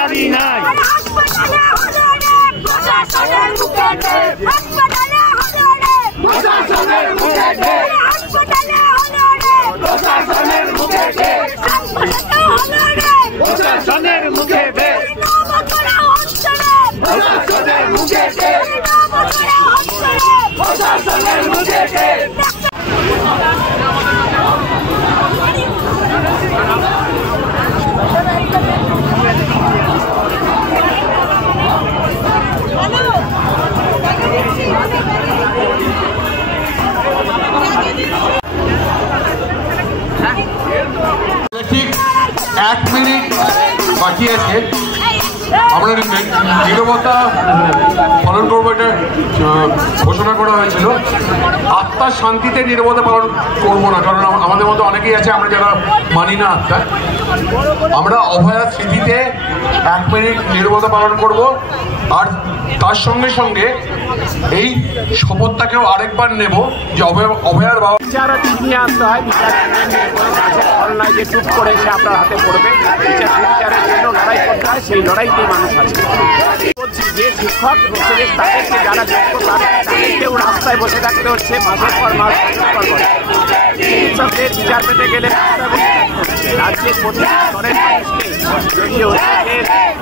Chadi nai. এক minute বাকি আছে, আমরা নীরবতা পালন করবো, এটা ঘোষণা করা হয়েছিল। আত্মার শান্তিতে নীরবতা পালন করবো না, কারণ আমাদের মতো অনেকেই আছে আমরা যারা মানি না আত্মা। আমরা অভয়ার স্মৃতিতে 1 মিনিট নীরবতা পালন করব, আর তার সঙ্গে সঙ্গে এই শপথটাকেও আরেকবার নেব যে অভয়ার বাবা বিচার ছিনিয়ে আনতে হয়। বিচার অনলাইন যে টুক করে এসে আপনার হাতে পড়বে, বিচারের জন্য লড়াই করতে হয়, সেই লড়াইতেই মানুষ আছে। বলছি যে শিক্ষক তাদেরকে যারা যোগ্য তাদেরকেও রাস্তায় বসে থাকতে হচ্ছে মাসের পর মাস, চিকিৎসকদের বিচার পেতে গেলে রাজ্যের প্রতিটি স্তরের মানুষকে যদি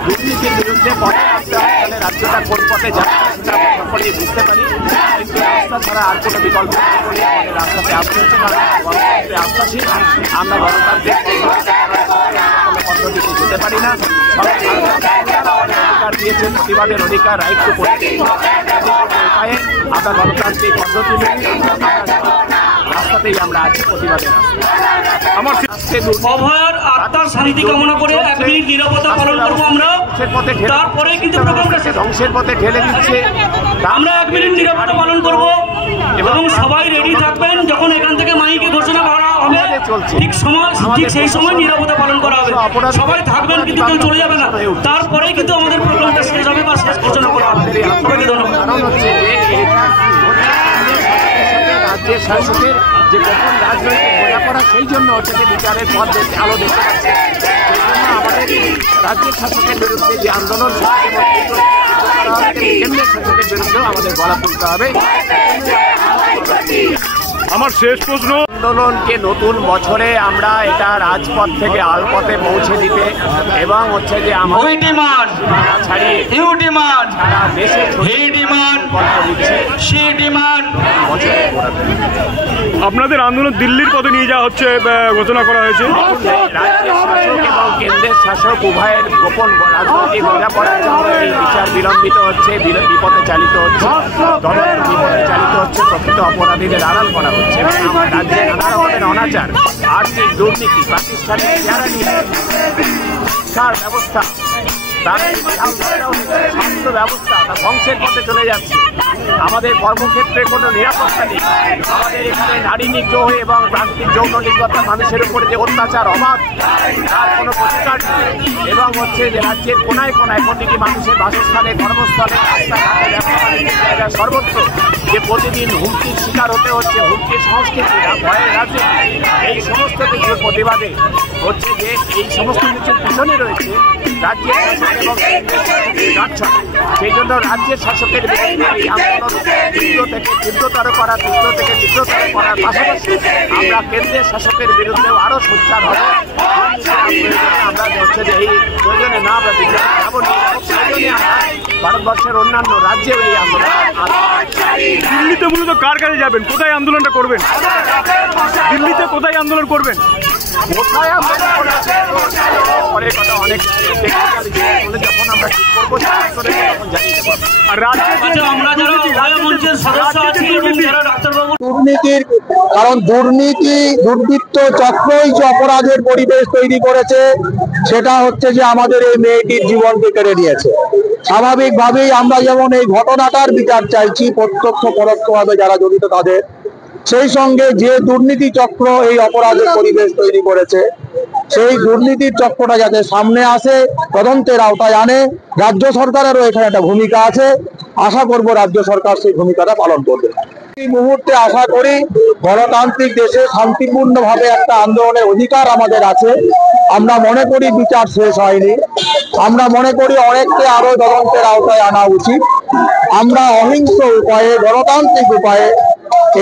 দুর্নীতির বিরুদ্ধে পথে নামতে হয়, তাহলে রাজ্যটা কোন পথে যাচ্ছে সেটা সকলেই বুঝতে পারি। কিন্তু রাস্তা ছাড়া আর কোনো বিকল্প নেই বলে আমাদের রাস্তাতে আসতে হচ্ছে, কারণ গণতন্ত্রে আস্থাশীল। আমরা গণতান্ত্রিক পদ্ধতিতে যেতে পারি না। অধিকার দিয়েছে, প্রতিবাদের অধিকার, রাইট টু প্রোটেস্ট উপায়ে আমরা গণতান্ত্রিক পদ্ধতি রাস্তাতেই আমরা আছি প্রতিবাদের। আমার অভয়ার আত্মার শান্তি কামনা করে 1 মিনিট নীরবতা পালন করবো আমরা। তারপরে কিন্তু প্রোগ্রামটা ধ্বংসের পথে ঠেলে দিচ্ছে। আমরা 1 মিনিট নীরবতা পালন করব এবং সবাই রেডি থাকবেন। যখন এখান থেকে মাইকে ঘোষণা করা হবে ঠিক সেই সময় নীরবতা পালন করা হবে। সবাই থাকবেন, কিন্তু কেউ চলে যাবে না। তারপরে কিন্তু আমাদের প্রোগ্রামটা শেষ হবে বা শেষ ঘোষণা করা হবে। সবাইকে ধন্যবাদ। রাজ্যের শাসকের যে গোপন রাজনৈতিক বোঝাপড়া, সেই জন্য হচ্ছে যে বিচারের পথ আলো দেখতে পাচ্ছে। সেই জন্য আমাদের রাজ্যের শাসকের বিরুদ্ধে যে আন্দোলন, কেন্দ্রের শাসকের বিরুদ্ধেও আমাদের গলা তুলতে হবে। আমার শেষ প্রশ্ন, আন্দোলনকে নতুন বছরে আমরা এটা রাজপথ থেকে আলপথে পৌঁছে দিতে এবং হচ্ছে যে আপনাদের আন্দোলন দিল্লির পথে নিয়ে যাওয়া হচ্ছে ঘোষণা করা হয়েছে। রাজ্যের শাসক এবং কেন্দ্রের শাসক উভয়ের গোপন রাজনৈতিক বোঝাপড়ার জন্য এই বিচার বিলম্বিত হচ্ছে, বিপথে চালিত হচ্ছে, দলের বিপথে চালিত হচ্ছে, প্রকৃত অপরাধীদের আড়াল করা হচ্ছে। রাজ্যে নানা রকমের অনাচার, আর্থিক দুর্নীতি, প্রাতিষ্ঠানিক শিক্ষার ব্যবস্থা, স্বাস্থ্য ব্যবস্থা ধ্বংসের পথে চলে যাচ্ছে। আমাদের কর্মক্ষেত্রে কোনো নিরাপত্তা নেই। আমাদের এখানে নারী নিগ্রহ এবং প্রান্তিক যৌন নির্যাতন, মানুষের উপরে যে অত্যাচার, অবাধ, তার কোনো প্রতিকার নেই। এবং হচ্ছে যে রাজ্যের কোনায় কোনায় প্রতিটি মানুষের বাসস্থানে, কর্মস্থলে, রাস্তাঘাটে, ব্যবসা বাণিজ্যের জায়গায় সর্বত্র যে প্রতিদিন হুমকির শিকার হতে হচ্ছে, হুমকির সংস্কৃতি, ভয়ের রাজনীতি, এই সমস্ত কিছুর প্রতিবাদে হচ্ছে যে এই সমস্ত কিছুর পিছনে রয়েছে রাজ্যের শাসক এবং সেই জন্য রাজ্যের শাসকের বিরুদ্ধে এই আন্দোলন তীব্র থেকে তীব্রতর করার পাশাপাশি আমরা কেন্দ্রের শাসকের বিরুদ্ধেও আরও সোচ্চার হব। আমরা হচ্ছে যে এই প্রয়োজনে না আমরা বিজেপি যাব না, প্রয়োজনে আমরা ভারতবর্ষের অন্যান্য রাজ্যেও এই আন্দোলন। দিল্লিতে মূলত কার কাছে যাবেন, কোথায় আন্দোলনটা করবেন? দিল্লিতে কোথায় আন্দোলন করবেন? কোথায় আন্দোলন পরে কথা অনেক যখন আমরা ঠিক করবো তখন জানিয়ে দেবো। আর রাজ্যে আমরা যারা অভয়া মঞ্চের সদস্য আছি এবং যারা ডাক্তারবাবু, দুর্নীতির কারণ দুর্বৃত্ত চক্রই যে অপরাধের পরিবেশ তৈরি করেছে, সেটা হচ্ছে যে আমাদের এই মেয়েটির জীবনকে কেড়ে নিয়েছে। স্বাভাবিকভাবেই আমরা যেমন এই ঘটনাটার বিচার চাইছি, প্রত্যক্ষ পরোক্ষভাবে যারা জড়িত তাদের, সেই সঙ্গে যে দুর্নীতি চক্র এই অপরাধের পরিবেশ তৈরি করেছে, সেই দুর্নীতির চক্রটা যাতে সামনে আসে, তদন্তের আওতায় আনে। রাজ্য সরকারেরও এখানে একটা ভূমিকা আছে। আশা করব রাজ্য সরকার সেই ভূমিকাটা পালন করবে। এই মুহূর্তে আশা করি গণতান্ত্রিক দেশে শান্তিপূর্ণভাবে একটা আন্দোলনের অধিকার আমাদের আছে। আমরা মনে করি বিচার শেষ হয়নি, আমরা মনে করি অনেককে আরো তদন্তের আওতায় আনা উচিত। আমরা অহিংস উপায়ে, গণতান্ত্রিক উপায়ে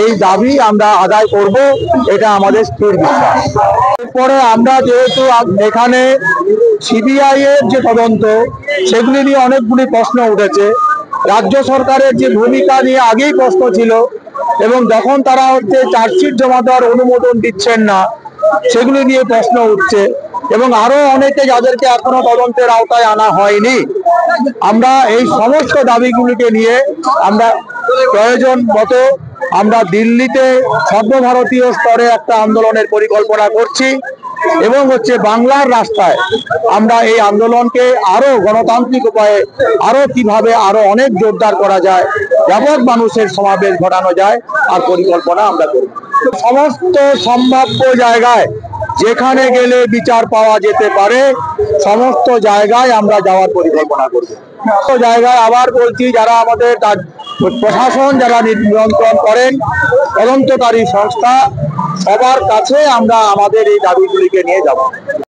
এই দাবি আমরা আদায় করব, এটা আমাদের স্থির বিশ্বাস। এরপরে আমরা যেহেতু এখানে সিবিআই এর যে তদন্ত, সেগুলি নিয়ে অনেকগুলি প্রশ্ন উঠেছে। রাজ্য সরকারের যে ভূমিকা নিয়ে আগেই প্রশ্ন ছিল, এবং যখন তারা চার্জশিট জমা দেওয়ার অনুমোদন দিচ্ছেন না, সেগুলি নিয়ে প্রশ্ন উঠছে, এবং আরো অনেকে যাদেরকে এখনো তদন্তের আওতায় আনা হয়নি। আমরা এই সমস্ত দাবিগুলিকে নিয়ে আমরা প্রয়োজন মতো আমরা দিল্লিতে সর্বভারতীয় স্তরে একটা আন্দোলনের পরিকল্পনা করছি, এবং বাংলার রাস্তায় আমরা এই আন্দোলনকে আরো গণতান্ত্রিক উপায়ে আরো কিভাবে আরো অনেক জোরদার করা যায়, ব্যাপক মানুষের সমাবেশ ঘটানো যায়, আর পরিকল্পনা আমরা করব। সমস্ত সম্ভাব্য জায়গায় যেখানে গেলে বিচার পাওয়া যেতে পারে, সমস্ত জায়গায় আমরা যাওয়ার পরিকল্পনা করব। সমস্ত জায়গায় আবার বলছি, যারা আমাদের প্রশাসন, যারা নিয়ন্ত্রণ করেন, তদন্তকারী সংস্থা, সবার কাছে আমরা আমাদের এই দাবিগুলিকে নিয়ে যাব।